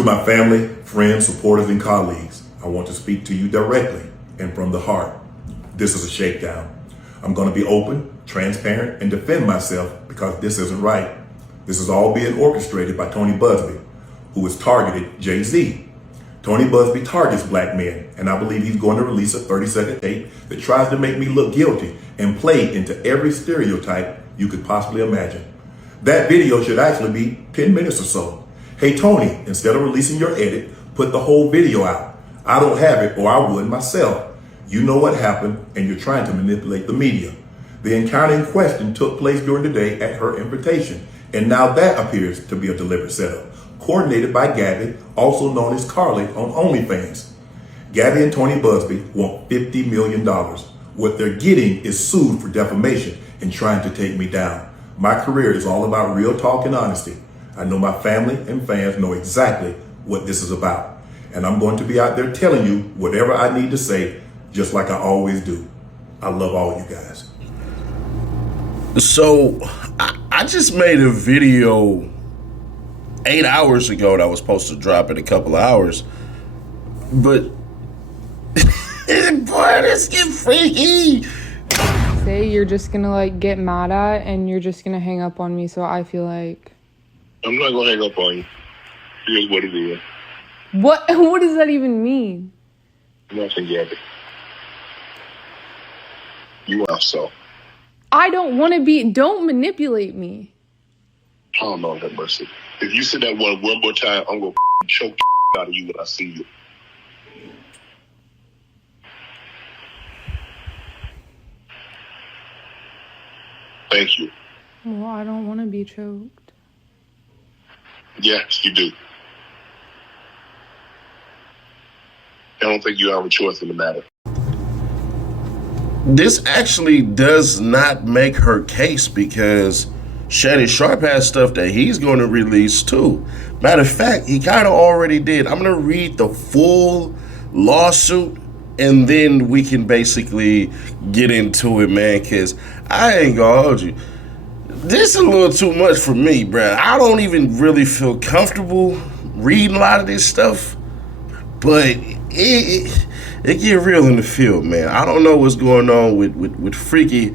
To my family, friends, supporters, and colleagues, I want to speak to you directly and from the heart. This is a shakedown. I'm going to be open, transparent, and defend myself because this isn't right. This is all being orchestrated by Tony Buzbee, who has targeted Jay-Z. Tony Buzbee targets black men, and I believe he's going to release a 30-second tape that tries to make me look guilty and play into every stereotype you could possibly imagine. That video should actually be 10 minutes or so. Hey, Tony, instead of releasing your edit, put the whole video out. I don't have it, or I would myself. You know what happened, and you're trying to manipulate the media. The encounter in question took place during the day at her invitation, and now that appears to be a deliberate setup, coordinated by GABBY, also known as Carly on ONLYFANS. GABBY and Tony Buzbee want $50 million. What they're getting is sued for defamation and trying to take me down. My career is all about real talk and honesty. I know my family and fans know exactly what this is about. And I'm going to be out there telling you whatever I need to say, just like I always do. I love all you guys. So I just made a video 8 hours ago that was supposed to drop in a couple of hours. But boy, let's get freaky. Say you're just gonna like get mad at and you're just gonna hang up on me, so I feel like I'm not gonna hang up on you. Here's what it is. What does that even mean? Nothing, Gabby. You are so. I don't want to be. Don't manipulate me. Oh, Lord have mercy. If you say that one more time, I'm gonna choke out of you when I see you. Thank you. Well, I don't want to be choked. Yes, you do. I don't think you have a choice in the matter. This actually does not make her case because Shannon Sharpe has stuff that he's going to release too. Matter of fact, he kind of already did. I'm going to read the full lawsuit and then we can basically get into it, man, because I ain't going to hold you. This is a little too much for me, bruh. I don't even really feel comfortable reading a lot of this stuff, but it get real in the field, man. I don't know what's going on with freaky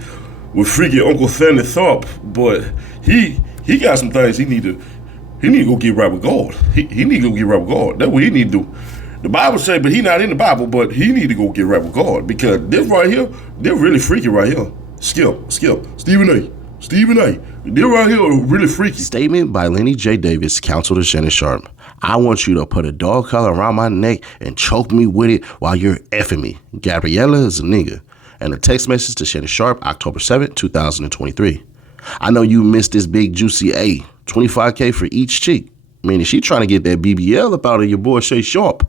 Uncle Sandy Thorpe, but he got some things he need to go get right with God. He need to go get right with God. That's what he need to do. The Bible say, but he not in the Bible, but he need to go get right with God because this right here, they're really freaky right here. Skip, Stephen A. They're right here really freaky. Statement by Lenny J. Davis, counsel to Shannon Sharpe. I want you to put a dog collar around my neck and choke me with it while you're effing me. Gabriella is a nigga. And a text message to Shannon Sharpe, October 7th, 2023. I know you missed this big juicy A, $25K for each cheek. Meaning she trying to get that BBL up out of your boy Shay Sharpe.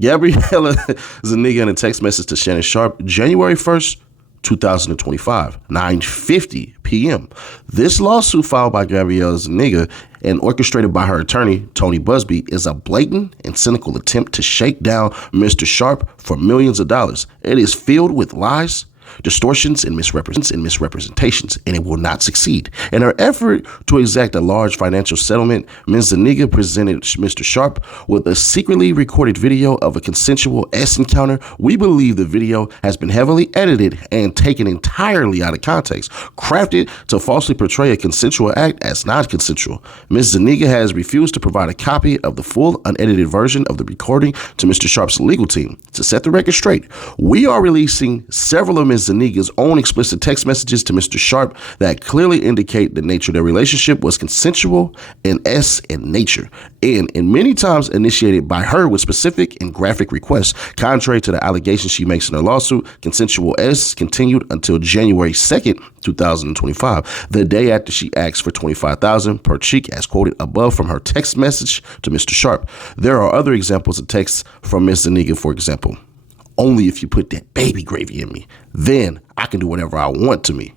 Gabriella is a nigga in a text message to Shannon Sharpe, January 1st, 2025, 9:50 p.m. This lawsuit filed by Gabriella's nigga and orchestrated by her attorney, Tony Buzbee, is a blatant and cynical attempt to shake down Mr. Sharpe for millions of dollars. It is filled with lies, distortions, and misrepresentations, and it will not succeed. In her effort to exact a large financial settlement, Ms. Zaniga presented Mr. Sharpe with a secretly recorded video of a consensual S encounter. We believe the video has been heavily edited and taken entirely out of context, crafted to falsely portray a consensual act as non-consensual. Ms. Zaniga has refused to provide a copy of the full unedited version of the recording to Mr. Sharpe's legal team. To set the record straight, we are releasing several of Ms. Zaniga's own explicit text messages to Mr. Sharpe that clearly indicate the nature of their relationship was consensual and S in nature, and many times initiated by her with specific and graphic requests. Contrary to the allegations she makes in her lawsuit, consensual S continued until January 2nd, 2025, the day after she asked for $25,000 per cheek, as quoted above from her text message to Mr. Sharpe. There are other examples of texts from Ms. Zaniga, for example. Only if you put that baby gravy in me, then I can do whatever I want to me.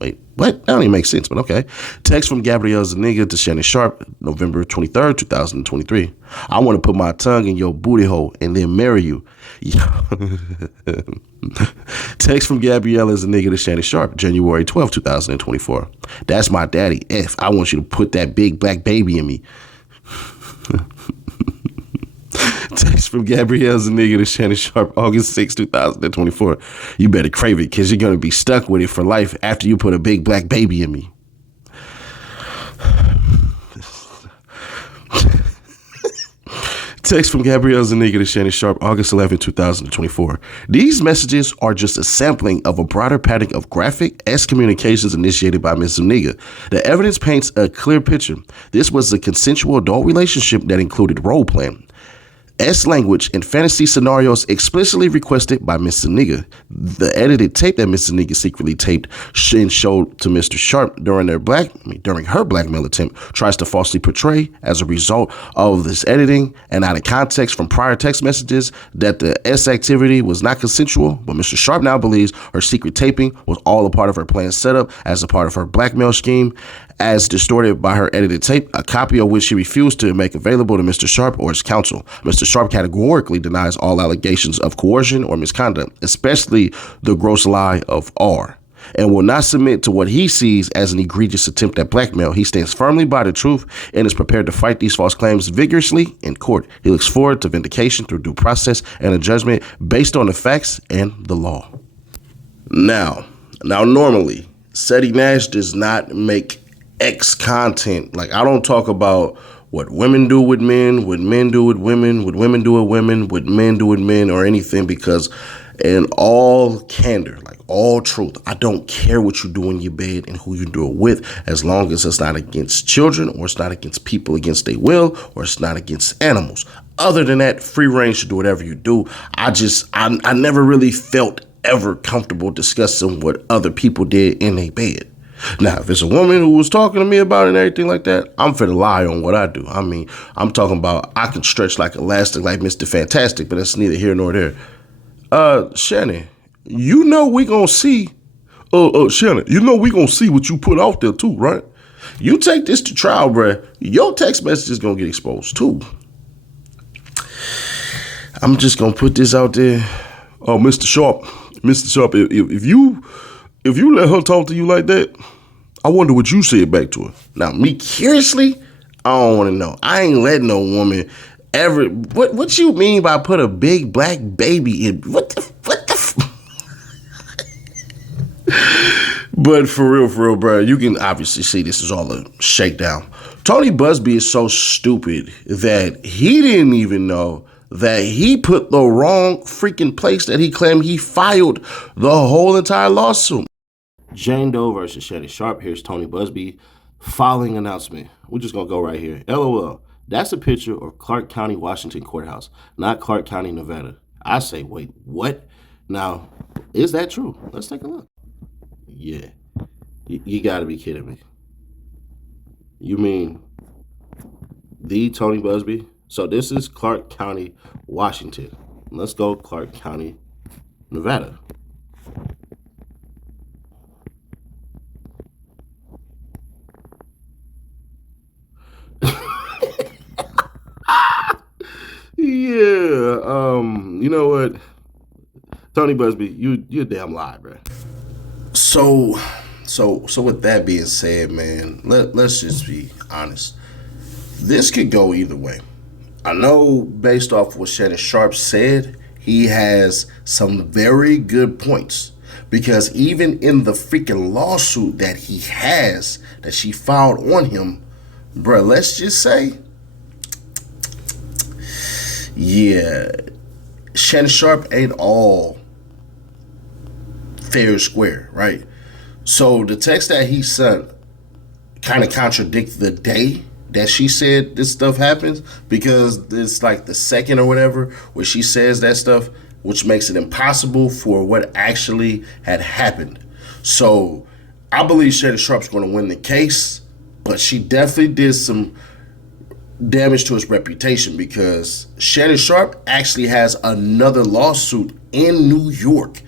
Wait, what? That don't even make sense, but okay. Text from Gabriella Zaniga to Shannon Sharpe, November 23rd, 2023. I want to put my tongue in your booty hole and then marry you. Text from Gabriella Zaniga to Shannon Sharpe, January 12th, 2024. That's my daddy. F, I want you to put that big black baby in me. Text from Gabrielle Zuniga to Shannon Sharpe, August 6, 2024. You better crave it, because you're going to be stuck with it for life after you put a big black baby in me. Text from Gabrielle Zuniga to Shannon Sharpe, August 11, 2024. These messages are just a sampling of a broader pattern of graphic communications initiated by Ms. Zuniga. The evidence paints a clear picture. This was a consensual adult relationship that included role playing, language, and fantasy scenarios explicitly requested by Ms. Zuniga. The edited tape that Ms. Zuniga secretly taped and showed to Mr. Sharpe during her blackmail attempt tries to falsely portray, as a result of this editing and out of context from prior text messages, that the activity was not consensual, but Mr. Sharpe now believes her secret taping was all a part of her planned setup as a part of her blackmail scheme, as distorted by her edited tape, a copy of which she refused to make available to Mr. Sharpe or his counsel. Mr. Sharpe categorically denies all allegations of coercion or misconduct, especially the gross lie of R, and will not submit to what he sees as an egregious attempt at blackmail. He stands firmly by the truth and is prepared to fight these false claims vigorously in court. He looks forward to vindication through due process and a judgment based on the facts and the law. Now normally, Seti Nash does not make X content. Like, I don't talk about what women do with men, what men do with women, what women do with women, what men do with men, or anything, because in all candor, like all truth, I don't care what you do in your bed and who you do it with, as long as it's not against children, or it's not against people against their will, or it's not against animals. Other than that, free range to do whatever you do. I never really felt ever comfortable discussing what other people did in their bed. Now, if it's a woman who was talking to me about it and everything like that, I'm finna lie on what I do. I mean, I'm talking about I can stretch like elastic like Mr. Fantastic, but that's neither here nor there. Shannon, you know we gonna see, Shannon, you know we gonna see what you put out there too, right? You take this to trial, bruh, your text message is gonna get exposed too. I'm just gonna put this out there. Oh, Mr. Sharpe, if you let her talk to you like that, I wonder what you said back to her. Now, me curiously, I don't want to know. I ain't letting no woman ever. What you mean by put a big black baby in? What the? But for real, bro, you can obviously see this is all a shakedown. Tony Busby is so stupid that he didn't even know that he put the wrong freaking place that he claimed he filed the whole entire lawsuit. Jane Doe versus Shannon Sharpe. Here's Tony Busby filing announcement. We're just going to go right here. LOL. That's a picture of Clark County, Washington courthouse, not Clark County, Nevada. I say, wait, what? Now, is that true? Let's take a look. Yeah. You got to be kidding me. You mean the Tony Busby? So this is Clark County, Washington. Let's go Clark County, Nevada. You know what? Tony Busby, you're a damn lie, bro. So with that being said, man, let's just be honest. This could go either way. I know based off what Shannon Sharpe said, he has some very good points, because even in the freaking lawsuit that he has, that she filed on him, bruh, let's just say, yeah, Shannon Sharpe ain't all fair and square, right? So the text that he sent kind of contradicts the day that she said this stuff happens, because it's like the second or whatever where she says that stuff, which makes it impossible for what actually had happened. So I believe Shannon Sharpe's going to win the case, but she definitely did some damage to his reputation, because Shannon Sharpe actually has another lawsuit in New York.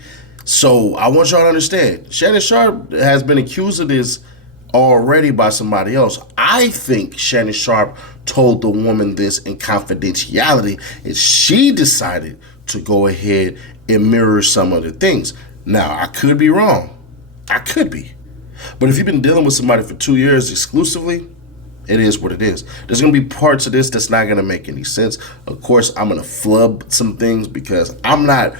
So I want y'all to understand, Shannon Sharpe has been accused of this already by somebody else. I think Shannon Sharpe told the woman this in confidentiality, and she decided to go ahead and mirror some of the things. Now, I could be wrong. I could be. But if you've been dealing with somebody for 2 years exclusively, It is what it is. There's going to be parts of this that's not going to make any sense. Of course, I'm going to flub some things because I'm not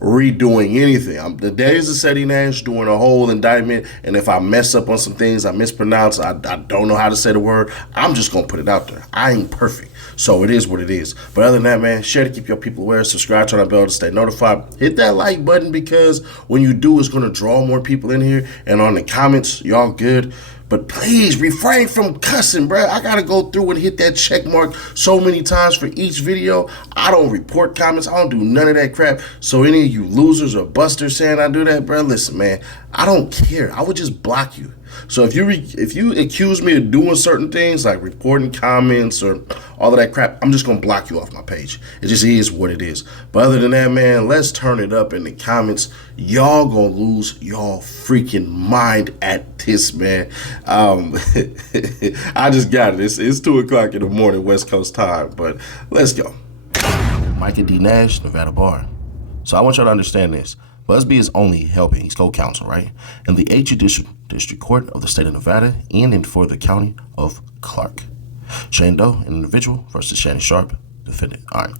redoing anything. The days of Seti Nash doing a whole indictment, and if I mess up on some things, I mispronounce, I don't know how to say the word, I'm just going to put it out there. I ain't perfect. So it is what it is. But other than that, man, share to keep your people aware. Subscribe, turn on the bell to stay notified. Hit that like button because when you do, it's going to draw more people in here. And on the comments, y'all good. But please refrain from cussing, bro. I got to go through and hit that check mark so many times for each video. I don't report comments. I don't do none of that crap. So any of you losers or busters saying I do that, bro, listen, man, I don't care. I would just block you. So if you accuse me of doing certain things like reporting comments or all of that crap, I'm just going to block you off my page. It just is what it is. But other than that, man, let's turn it up in the comments. Y'all going to lose y'all freaking mind at this, man. I just got it. It's 2 o'clock in the morning, West Coast time, but let's go. Micah D. Nash, Nevada Bar. So I want y'all to understand this. Busby is only helping. He's co-counsel, right? In the 8th Judicial District Court of the state of Nevada and for the county of Clark. Jane Doe, an individual, versus Shannon Sharpe, defendant. All right.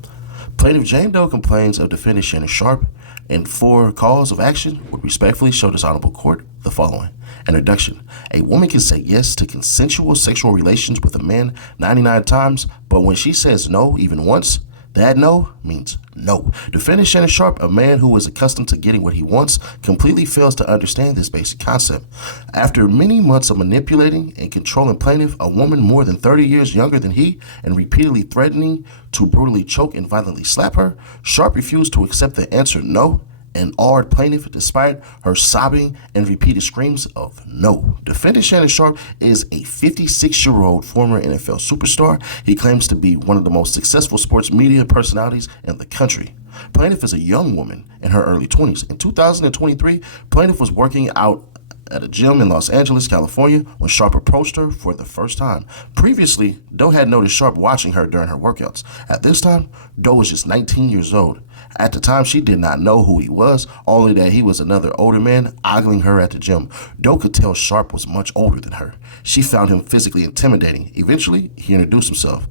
Plaintiff Jane Doe complains of defendant Shannon Sharpe, and for cause of action would respectfully show this honorable court the following. Introduction. A woman can say yes to consensual sexual relations with a man 99 times, but when she says no even once, that no means no. Defendant Shannon Sharpe, a man who is accustomed to getting what he wants, completely fails to understand this basic concept. After many months of manipulating and controlling plaintiff, a woman more than 30 years younger than he, and repeatedly threatening to brutally choke and violently slap her, Sharpe refused to accept the answer no and awed plaintiff despite her sobbing and repeated screams of no. Defendant Shannon Sharpe is a 56-year-old former NFL superstar. He claims to be one of the most successful sports media personalities in the country. Plaintiff is a young woman in her early 20s. In 2023, plaintiff was working out at a gym in Los Angeles, California, when Sharpe approached her for the first time. Previously, Doe had noticed Sharpe watching her during her workouts. At this time, Doe was just 19 years old. At the time, she did not know who he was, only that he was another older man ogling her at the gym. Doe could tell Sharpe was much older than her. She found him physically intimidating. Eventually, he introduced himself.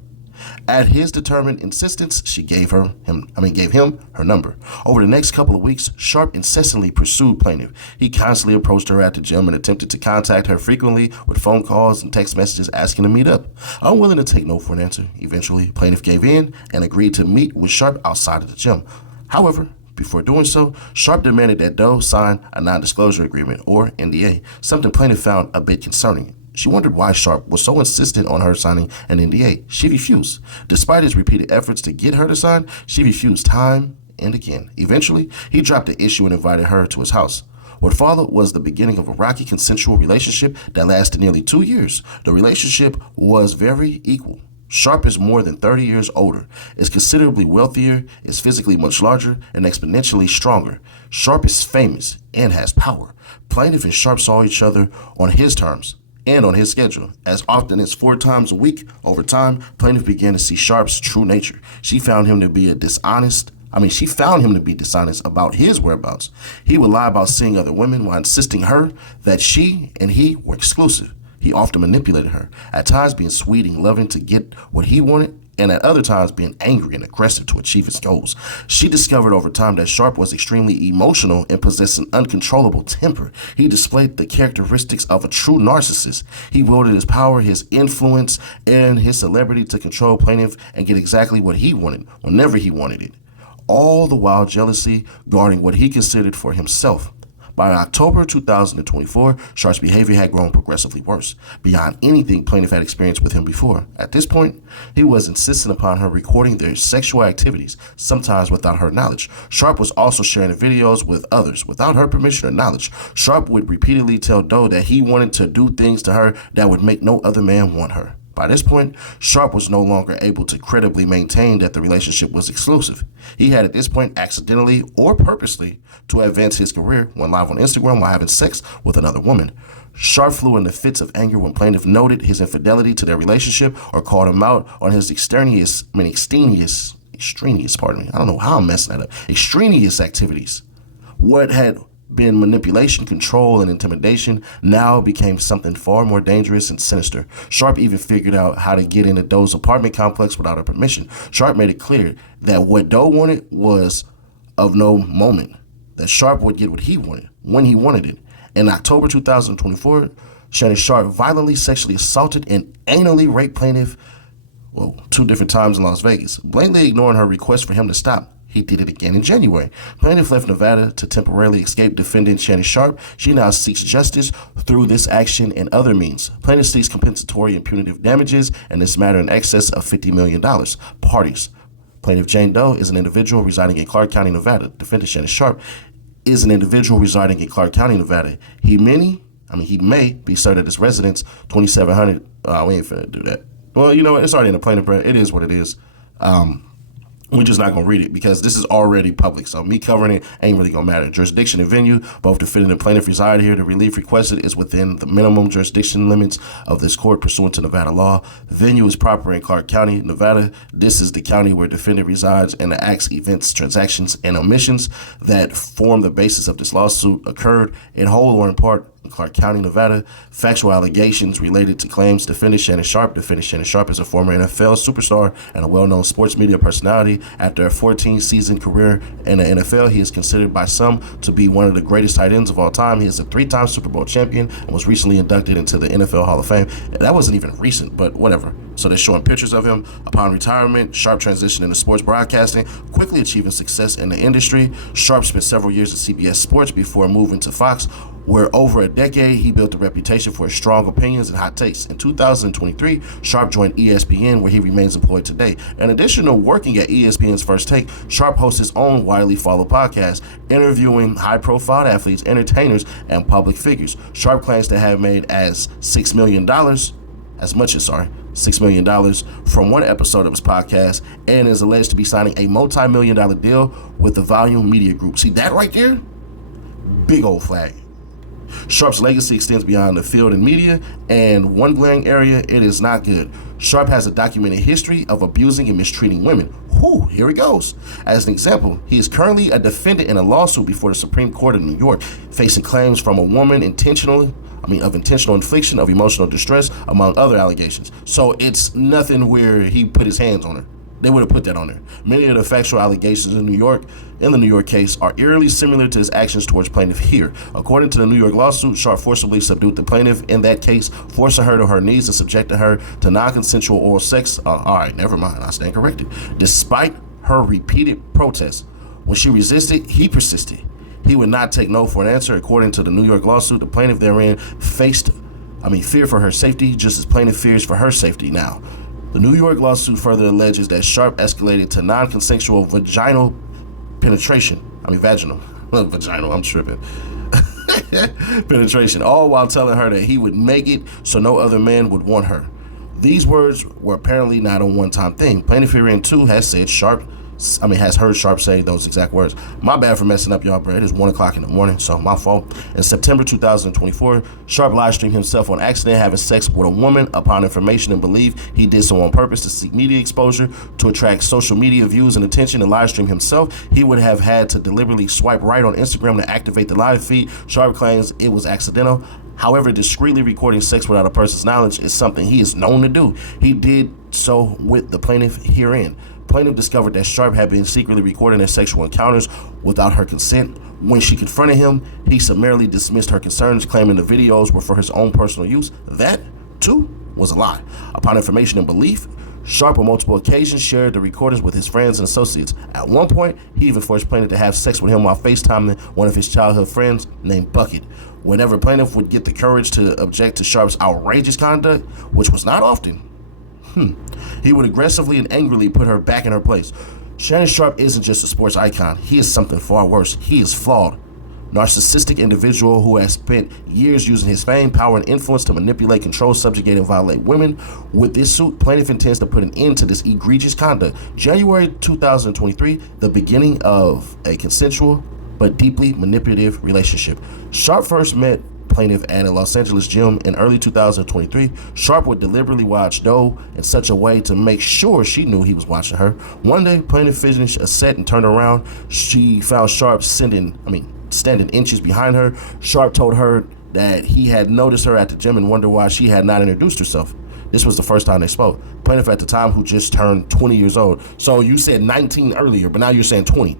At his determined insistence, she gave him her number. Over the next couple of weeks, Sharpe incessantly pursued plaintiff. He constantly approached her at the gym and attempted to contact her frequently with phone calls and text messages asking to meet up. Unwilling to take no for an answer, eventually plaintiff gave in and agreed to meet with Sharpe outside of the gym. However, before doing so, Sharpe demanded that Doe sign a non-disclosure agreement, or NDA, something plaintiff found a bit concerning. She wondered why Sharpe was so insistent on her signing an NDA. She refused. Despite his repeated efforts to get her to sign, she refused time and again. Eventually, he dropped the issue and invited her to his house. What followed was the beginning of a rocky consensual relationship that lasted nearly 2 years. The relationship was very equal. Sharpe is more than 30 years older, is considerably wealthier, is physically much larger, and exponentially stronger. Sharpe is famous and has power. Plaintiff and Sharpe saw each other on his terms and on his schedule. As often as 4 times a week, over time, plaintiff began to see Sharpe's true nature. She found him to be dishonest about his whereabouts. He would lie about seeing other women while insisting her that she and he were exclusive. He often manipulated her, at times being sweet and loving to get what he wanted, and at other times being angry and aggressive to achieve his goals. She discovered over time that Sharpe was extremely emotional and possessed an uncontrollable temper. He displayed the characteristics of a true narcissist. He wielded his power, his influence, and his celebrity to control plaintiff and get exactly what he wanted, whenever he wanted it. All the while jealousy guarding what he considered for himself. By October 2024, Sharpe's behavior had grown progressively worse, beyond anything plaintiff had experienced with him before. At this point, he was insistent upon her recording their sexual activities, sometimes without her knowledge. Sharpe was also sharing the videos with others, without her permission or knowledge. Sharpe would repeatedly tell Doe that he wanted to do things to her that would make no other man want her. By this point, Sharpe was no longer able to credibly maintain that the relationship was exclusive. He had at this point accidentally or purposely to advance his career when live on Instagram while having sex with another woman. Sharpe flew into fits of anger when plaintiff noted his infidelity to their relationship or called him out on his extraneous activities. What had been manipulation, control, and intimidation now became something far more dangerous and sinister. Sharpe even figured out how to get into Doe's apartment complex without her permission. Sharpe made it clear that what Doe wanted was of no moment, that Sharpe would get what he wanted, when he wanted it. In October 2024, Shannon Sharpe violently sexually assaulted and anally raped plaintiff, 2 different times in Las Vegas, blatantly ignoring her request for him to stop. He did it again in January. Plaintiff left Nevada to temporarily escape defendant Shannon Sharpe. She now seeks justice through this action and other means. Plaintiff seeks compensatory and punitive damages in this matter in excess of $50 million. Parties. Plaintiff Jane Doe is an individual residing in Clark County, Nevada. Defendant Shannon Sharpe is an individual residing in Clark County, Nevada. He may be served at his residence, 2700. We ain't finna do that. Well, you know what? It's already in the plaintiff, bro. It is what it is. We're just not going to read it because this is already public. So me covering it ain't really going to matter. Jurisdiction and venue, both defendant and plaintiff reside here. The relief requested is within the minimum jurisdiction limits of this court pursuant to Nevada law. Venue is proper in Clark County, Nevada. This is the county where defendant resides, and the acts, events, transactions, and omissions that form the basis of this lawsuit occurred in whole or in part in Clark County, Nevada. Factual allegations related to claims. Defendant Shannon Sharpe. Defendant Shannon Sharpe is a former NFL superstar and a well-known sports media personality. After a 14-season career in the NFL, he is considered by some to be one of the greatest tight ends of all time. He is a 3-time Super Bowl champion and was recently inducted into the NFL Hall of Fame. That wasn't even recent, but whatever. So they're showing pictures of him. Upon retirement, Sharpe transitioned into sports broadcasting, quickly achieving success in the industry. Sharpe spent several years at CBS Sports before moving to Fox, where over a decade he built a reputation for his strong opinions and hot takes. In 2023, Sharpe joined ESPN, where he remains employed today. In addition to working at ESPN's First Take, Sharpe hosts his own widely followed podcast, interviewing high-profile athletes, entertainers, and public figures. Sharpe claims to have made $6 million from one episode of his podcast, and is alleged to be signing a multi-million-dollar deal with the Volume Media Group. See that right there? Big old flag. Sharpe's legacy extends beyond the field and media, and one glaring area, it is not good. Sharpe has a documented history of abusing and mistreating women. Here he goes. As an example, he is currently a defendant in a lawsuit before the Supreme Court of New York, facing claims from a woman of intentional infliction of emotional distress, among other allegations. So it's nothing where he put his hands on her. They would have put that on there. Many of the factual allegations in the New York case are eerily similar to his actions towards plaintiff here. According to the New York lawsuit, Sharpe forcibly subdued the plaintiff in that case, forcing her to her knees and subjecting her to non-consensual oral sex. All right, never mind. I stand corrected. Despite her repeated protests, when she resisted, he persisted. He would not take no for an answer. According to the New York lawsuit, the plaintiff therein fear for her safety, just as plaintiff fears for her safety now. The New York lawsuit further alleges that Sharpe escalated to non-consensual vaginal, I'm tripping. penetration, all while telling her that he would make it so no other man would want her. These words were apparently not a one-time thing. Plaintiff herein too has heard Sharpe say those exact words. My bad for messing up, y'all, bro. It is 1 o'clock in the morning, so my fault. In September 2024, Sharpe live streamed himself on accident having sex with a woman. Upon information and belief, he did so on purpose to seek media exposure, to attract social media views and attention. To live stream himself, he would have had to deliberately swipe right on Instagram to activate the live feed. Sharpe claims it was accidental. However, discreetly recording sex without a person's knowledge is something he is known to do. He did so with the plaintiff herein. Plaintiff discovered that Sharpe had been secretly recording their sexual encounters without her consent. When she confronted him, he summarily dismissed her concerns, claiming the videos were for his own personal use. That, too, was a lie. Upon information and belief, Sharpe on multiple occasions shared the recordings with his friends and associates. At one point, he even forced plaintiff to have sex with him while FaceTiming one of his childhood friends named Bucket. Whenever plaintiff would get the courage to object to Sharpe's outrageous conduct, which was not often, he would aggressively and angrily put her back in her place. Shannon Sharpe isn't just a sports icon. He is something far worse. He is flawed. Narcissistic individual who has spent years using his fame, power, and influence to manipulate, control, subjugate, and violate women. With this suit, plaintiff intends to put an end to this egregious conduct. January 2023, the beginning of a consensual but deeply manipulative relationship. Sharpe first met plaintiff at a Los Angeles gym in early 2023. Sharpe would deliberately watch Doe in such a way to make sure she knew he was watching her. One day, plaintiff finished a set and turned around. She found Sharpe sending standing inches behind her. Sharpe told her that he had noticed her at the gym and wondered why she had not introduced herself. This was the first time they spoke. Plaintiff at the time, who just turned 20 years old. So you said 19 earlier, but now you're saying 20.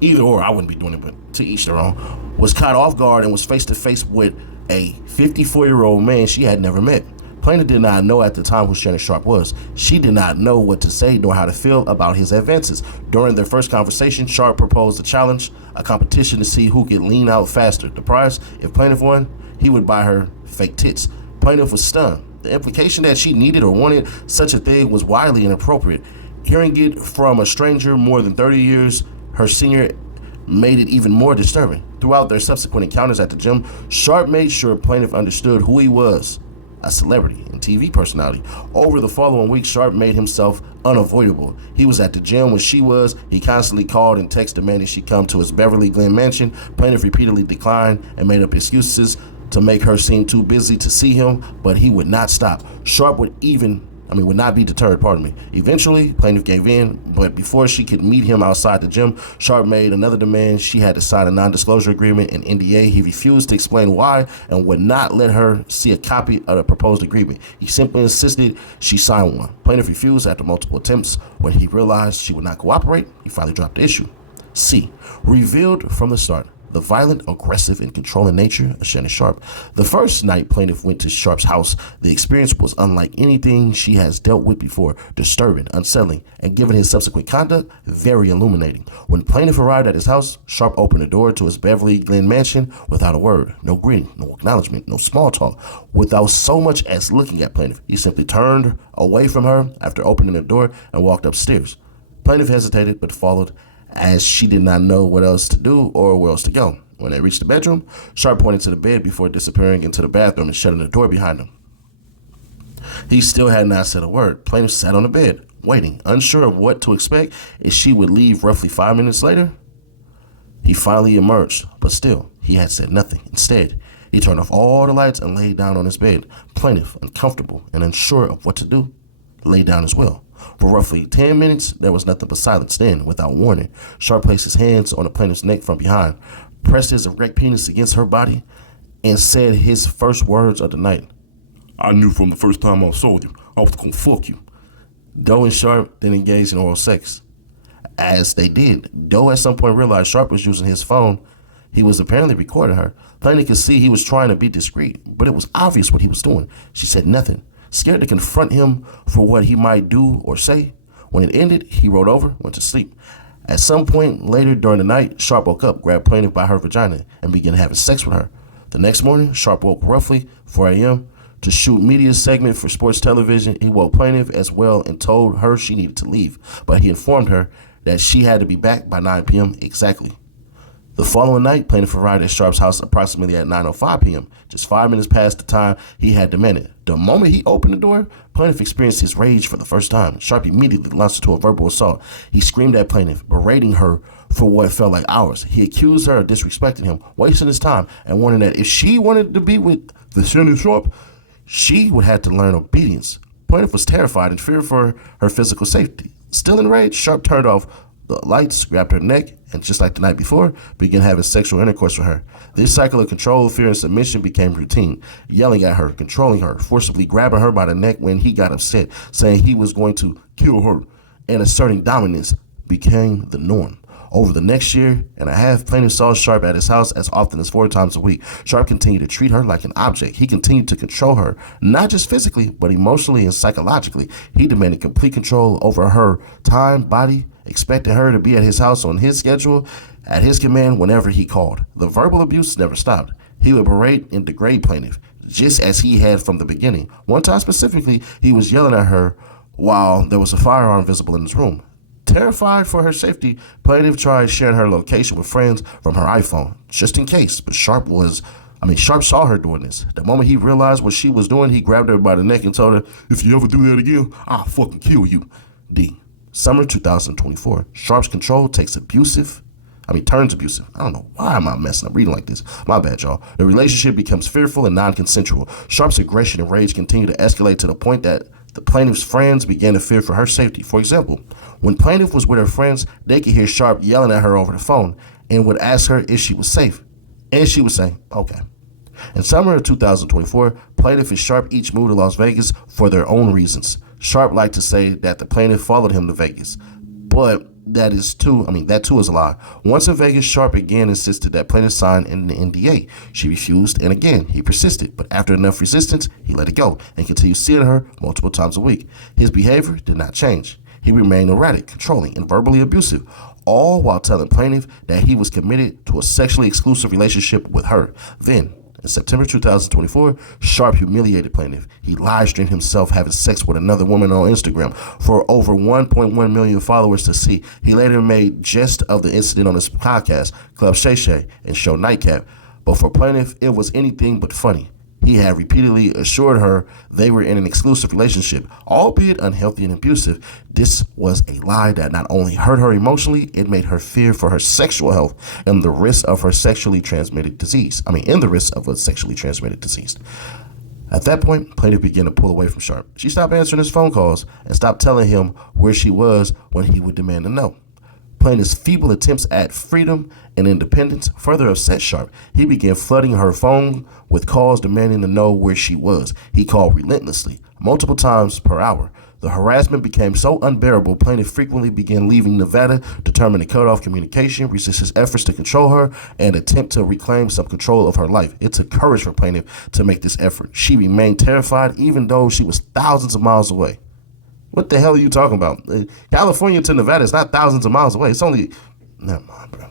Either or, I wouldn't be doing it, but to each their own. Was caught off guard and was face to face with a 54-year-old man she had never met. Plaintiff did not know at the time who Shannon Sharpe was. She did not know what to say nor how to feel about his advances. During their first conversation, Sharpe proposed a challenge, a competition to see who could lean out faster. The prize, if Plaintiff won, he would buy her fake tits. Plaintiff was stunned. The implication that she needed or wanted such a thing was wildly inappropriate. Hearing it from a stranger more than 30 years, her senior, made it even more disturbing. Throughout their subsequent encounters at the gym, Sharpe made sure Plaintiff understood who he was, a celebrity and TV personality. Over the following week, Sharpe made himself unavoidable. He was at the gym when she was. He constantly called and texted demanding she come to his Beverly Glen mansion. Plaintiff repeatedly declined and made up excuses to make her seem too busy to see him, but he would not stop. Sharpe would not be deterred, Eventually, Plaintiff gave in, but before she could meet him outside the gym, Sharpe made another demand. She had to sign a non-disclosure agreement, an NDA. He refused to explain why and would not let her see a copy of the proposed agreement. He simply insisted she sign one. Plaintiff refused after multiple attempts. When he realized she would not cooperate, he finally dropped the issue. C. Revealed from the start the violent, aggressive, and controlling nature of Shannon Sharpe. The first night Plaintiff went to Sharpe's house, the experience was unlike anything she has dealt with before, disturbing, unsettling, and given his subsequent conduct, very illuminating. When Plaintiff arrived at his house, Sharpe opened the door to his Beverly Glen mansion without a word, no greeting, no acknowledgement, no small talk, without so much as looking at Plaintiff. He simply turned away from her after opening the door and walked upstairs. Plaintiff hesitated but followed, as she did not know what else to do or where else to go. When they reached the bedroom, Sharpe pointed to the bed before disappearing into the bathroom and shutting the door behind him. He still had not said a word. Plaintiff sat on the bed, waiting, unsure of what to expect if she would leave roughly 5 minutes later. He finally emerged, but still, he had said nothing. Instead, he turned off all the lights and laid down on his bed. Plaintiff, uncomfortable and unsure of what to do, lay down as well. For roughly 10 minutes, there was nothing but silence. Then, without warning, Sharpe placed his hands on the plaintiff's neck from behind, pressed his erect penis against her body, and said his first words of the night. "I knew from the first time I saw you, I was gonna fuck you." Doe and Sharpe then engaged in oral sex. As they did, Doe at some point realized Sharpe was using his phone. He was apparently recording her. Plaintiff could see he was trying to be discreet, but it was obvious what he was doing. She said nothing, scared to confront him for what he might do or say. When it ended, he rolled over, went to sleep. At some point later during the night, Sharpe woke up, grabbed Plaintiff by her vagina, and began having sex with her. The next morning, Sharpe woke roughly 4 a.m. to shoot media segment for sports television. He woke Plaintiff as well and told her she needed to leave, but he informed her that she had to be back by 9 p.m. exactly. The following night, Plaintiff arrived at Sharpe's house approximately at 9:05 p.m., just 5 minutes past the time he had demanded. The moment he opened the door, Plaintiff experienced his rage for the first time. Sharpe immediately launched into a verbal assault. He screamed at Plaintiff, berating her for what felt like hours. He accused her of disrespecting him, wasting his time, and warning that if she wanted to be with the Shannon Sharpe, she would have to learn obedience. Plaintiff was terrified and feared for her physical safety. Still enraged, Sharpe turned off the lights, grabbed her neck, and just like the night before, began having sexual intercourse with her. This cycle of control, fear, and submission became routine, yelling at her, controlling her, forcibly grabbing her by the neck when he got upset, saying he was going to kill her, and asserting dominance became the norm. Over the next year and a half, Plaintiff saw Sharpe at his house as often as 4 times a week. Sharpe continued to treat her like an object. He continued to control her, not just physically, but emotionally and psychologically. He demanded complete control over her time, body, expecting her to be at his house on his schedule, at his command whenever he called. The verbal abuse never stopped. He would berate and degrade Plaintiff, just as he had from the beginning. One time specifically, he was yelling at her while there was a firearm visible in his room. Terrified for her safety, Plaintiff tried sharing her location with friends from her iPhone, just in case, but Sharpe saw her doing this. The moment he realized what she was doing, he grabbed her by the neck and told her, "If you ever do that again, I'll fucking kill you." D. Summer 2024. Sharpe's control turns abusive. I don't know. Why am I messing up reading like this? My bad, y'all. The relationship becomes fearful and non-consensual. Sharpe's aggression and rage continue to escalate to the point that the plaintiff's friends began to fear for her safety. For example, when Plaintiff was with her friends, they could hear Sharpe yelling at her over the phone, and would ask her if she was safe. And she would say, okay. In summer of 2024, plaintiff and Sharpe each moved to Las Vegas for their own reasons. Sharpe liked to say that the plaintiff followed him to Vegas, but that too is a lie. Once in Vegas, Sharpe again insisted that plaintiff sign an NDA. She refused, and again, he persisted, but after enough resistance, he let it go and continued seeing her multiple times a week. His behavior did not change. He remained erratic, controlling, and verbally abusive, all while telling plaintiff that he was committed to a sexually exclusive relationship with her. Then, in September 2024, Sharpe humiliated plaintiff. He live-streamed himself having sex with another woman on Instagram for over 1.1 million followers to see. He later made jest of the incident on his podcast, Club Shay Shay, and show Nightcap. But for plaintiff, it was anything but funny. He had repeatedly assured her they were in an exclusive relationship, albeit unhealthy and abusive. This was a lie that not only hurt her emotionally, it made her fear for her sexual health and the risk of her sexually transmitted disease. In the risk of a sexually transmitted disease. At that point, plaintiff began to pull away from Sharpe. She stopped answering his phone calls and stopped telling him where she was when he would demand to know. Plaintiff's feeble attempts at freedom and independence further upset Sharpe. He began flooding her phone with calls demanding to know where she was. He called relentlessly, multiple times per hour. The harassment became so unbearable, plaintiff frequently began leaving Nevada, determined to cut off communication, resist his efforts to control her, and attempt to reclaim some control of her life. It took courage for plaintiff to make this effort. She remained terrified even though she was thousands of miles away. What the hell are you talking about? California to Nevada is not thousands of miles away. It's only... Never mind, bro.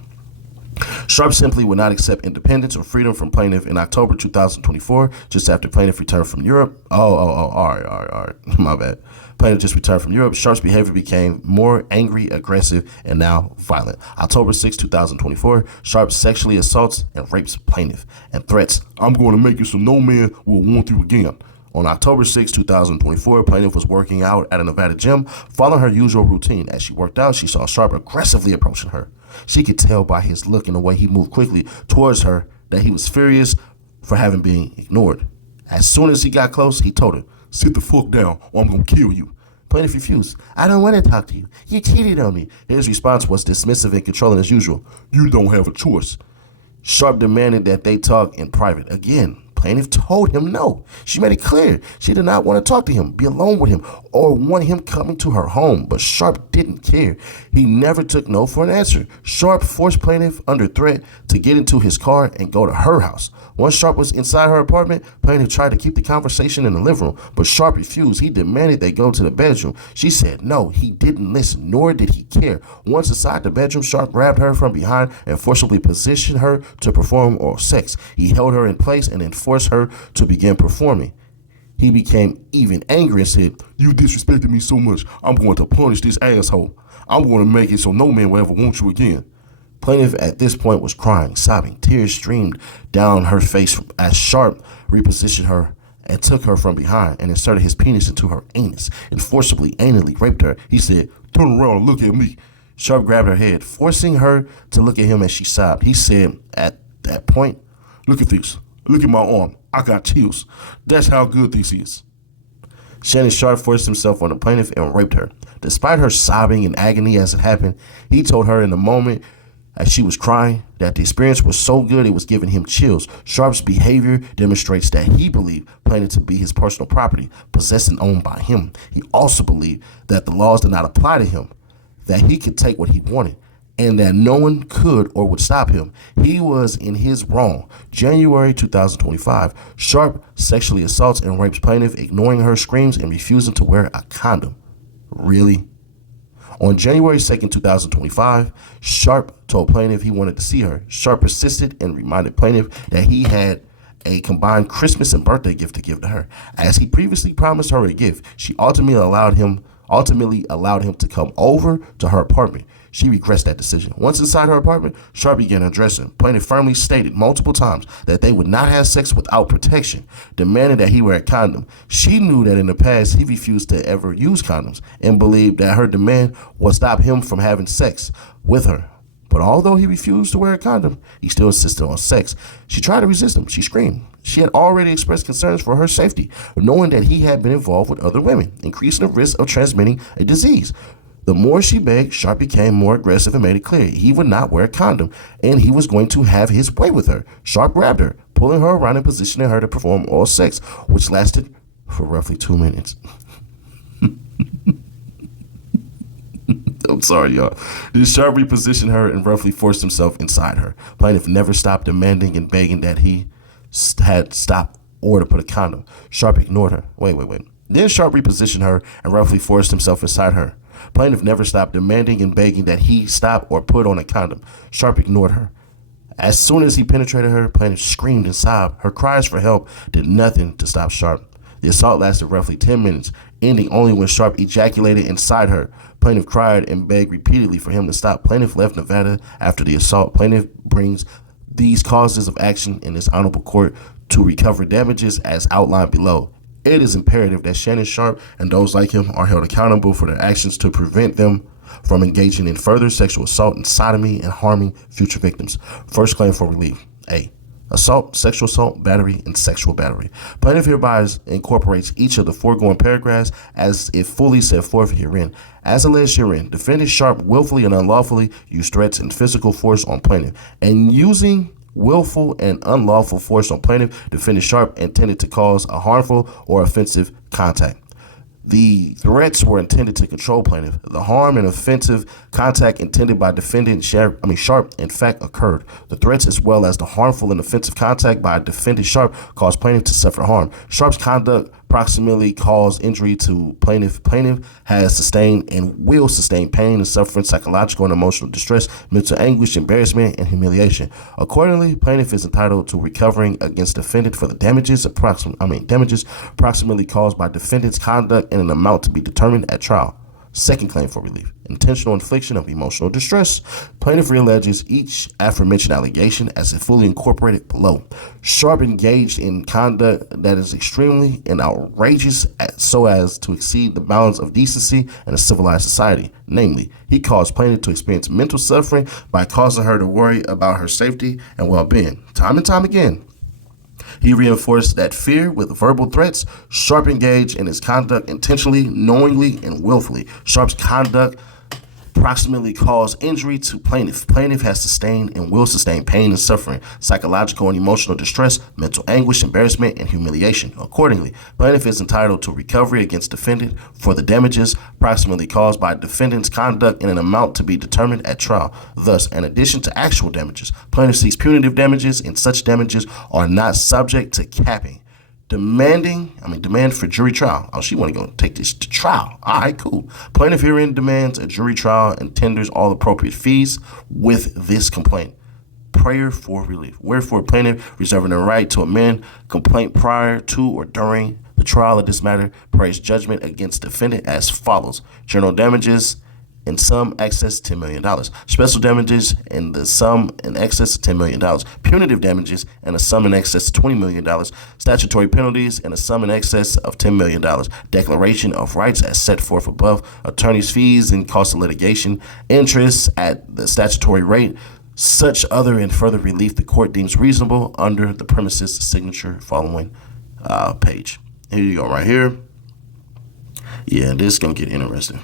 Sharpe simply would not accept independence or freedom from plaintiff in October 2024, just after plaintiff returned from Europe. All right. My bad. Plaintiff just returned from Europe. Sharpe's behavior became more angry, aggressive, and now violent. October 6, 2024, Sharpe sexually assaults and rapes plaintiff and threats, "I'm going to make you so no man will want you again." On October 6, 2024, plaintiff was working out at a Nevada gym, following her usual routine. As she worked out, she saw Sharpe aggressively approaching her. She could tell by his look and the way he moved quickly towards her that he was furious for having been ignored. As soon as he got close, he told her, "Sit the fuck down or I'm going to kill you." Plaintiff refused. "I don't want to talk to you. You cheated on me." His response was dismissive and controlling as usual. "You don't have a choice." Sharpe demanded that they talk in private. Again, plaintiff told him no. She made it clear she did not want to talk to him, be alone with him, or want him coming to her home, but Sharpe didn't care. He never took no for an answer. Sharpe forced plaintiff under threat to get into his car and go to her house. Once Sharpe was inside her apartment, plaintiff tried to keep the conversation in the living room, but Sharpe refused. He demanded they go to the bedroom. She said no. He didn't listen, nor did he care. Once inside the bedroom, Sharpe grabbed her from behind and forcibly positioned her to perform oral sex. He held her in place and then forced her to begin performing. He became even angry and said, "You disrespected me so much, I'm going to punish this asshole. I'm going to make it so no man will ever want you again." Plaintiff at this point was crying, sobbing. Tears streamed down her face as Sharpe repositioned her and took her from behind and inserted his penis into her anus and forcibly anally raped her. He said, "Turn around and look at me." Sharpe grabbed her head, forcing her to look at him as she sobbed. He said at that point, "Look at this. Look at my arm. I got chills. That's how good this is." Shannon Sharpe forced himself on the plaintiff and raped her. Despite her sobbing in agony as it happened, he told her in the moment as she was crying that the experience was so good it was giving him chills. Sharpe's behavior demonstrates that he believed plaintiff to be his personal property, possessed and owned by him. He also believed that the laws did not apply to him, that he could take what he wanted, and that no one could or would stop him. He was in his wrong. January 2025, Sharpe sexually assaults and rapes plaintiff, ignoring her screams and refusing to wear a condom. Really? On January 2nd, 2025, Sharpe told plaintiff he wanted to see her. Sharpe persisted and reminded plaintiff that he had a combined Christmas and birthday gift to give to her. As he previously promised her a gift, she ultimately allowed him to come over to her apartment. She regrets that decision. Once inside her apartment, Sharpe began undressing. Plaintiff firmly stated multiple times that they would not have sex without protection, demanding that he wear a condom. She knew that in the past he refused to ever use condoms and believed that her demand would stop him from having sex with her. But although he refused to wear a condom, he still insisted on sex. She tried to resist him. She screamed. She had already expressed concerns for her safety, knowing that he had been involved with other women, increasing the risk of transmitting a disease. The more she begged, Sharpe became more aggressive and made it clear he would not wear a condom and he was going to have his way with her. Sharpe grabbed her, pulling her around and positioning her to perform oral sex, which lasted for roughly 2 minutes. I'm sorry, y'all. Sharpe repositioned her and roughly forced himself inside her. Plaintiff never stopped demanding and begging that he had stopped or to put a condom. Sharpe ignored her. Wait. Then Sharpe repositioned her and roughly forced himself inside her. Plaintiff never stopped demanding and begging that he stop or put on a condom. Sharpe ignored her. As soon as he penetrated her, plaintiff screamed and sobbed. Her cries for help did nothing to stop Sharpe. The assault lasted roughly 10 minutes, ending only when Sharpe ejaculated inside her. Plaintiff cried and begged repeatedly for him to stop. Plaintiff left Nevada after the assault. Plaintiff brings these causes of action in this honorable court to recover damages as outlined below. It is imperative that Shannon Sharpe and those like him are held accountable for their actions to prevent them from engaging in further sexual assault and sodomy and harming future victims. First claim for relief. A. Assault, sexual assault, battery, and sexual battery. Plaintiff hereby incorporates each of the foregoing paragraphs as if fully set forth herein. As alleged herein, defendant Sharpe willfully and unlawfully used threats and physical force on plaintiff, and using willful and unlawful force on plaintiff, defendant Sharpe intended to cause a harmful or offensive contact. The threats were intended to control plaintiff. The harm and offensive contact intended by defendant Sharpe in fact occurred. The threats as well as the harmful and offensive contact by defendant Sharpe caused plaintiff to suffer harm. Sharpe's conduct proximately caused injury to plaintiff. Plaintiff has sustained and will sustain pain and suffering, psychological and emotional distress, mental anguish, embarrassment, and humiliation. Accordingly, plaintiff is entitled to recovering against defendant for the damages approximately caused by defendant's conduct in an amount to be determined at trial. Second claim for relief. Intentional infliction of emotional distress. Plaintiff realleges each aforementioned allegation as if fully incorporated below. Sharpe engaged in conduct that is extremely and outrageous so as to exceed the bounds of decency in a civilized society. Namely, he caused plaintiff to experience mental suffering by causing her to worry about her safety and well-being. Time and time again, he reinforced that fear with verbal threats. Sharpe engaged in his conduct intentionally, knowingly, and willfully. Sharpe's conduct approximately caused injury to plaintiff. Plaintiff has sustained and will sustain pain and suffering, psychological and emotional distress, mental anguish, embarrassment, and humiliation. Accordingly, plaintiff is entitled to recovery against defendant for the damages approximately caused by defendant's conduct in an amount to be determined at trial. Thus, in addition to actual damages, plaintiff seeks punitive damages, and such damages are not subject to capping. Demand for jury trial. Oh, she want to go take this to trial. All right, cool. Plaintiff herein demands a jury trial and tenders all appropriate fees with this complaint. Prayer for relief. Wherefore, plaintiff reserving the right to amend complaint prior to or during the trial of this matter, prays judgment against defendant as follows. General damages in sum excess $10 million. Special damages in the sum in excess of $10 million. Punitive damages in a sum in excess of $20 million. Statutory penalties in a sum in excess of $10 million. Declaration of rights as set forth above. Attorney's fees and cost of litigation. Interest at the statutory rate. Such other and further relief the court deems reasonable under the premises signature following page. Here you go right here. Yeah, this is going to get interesting.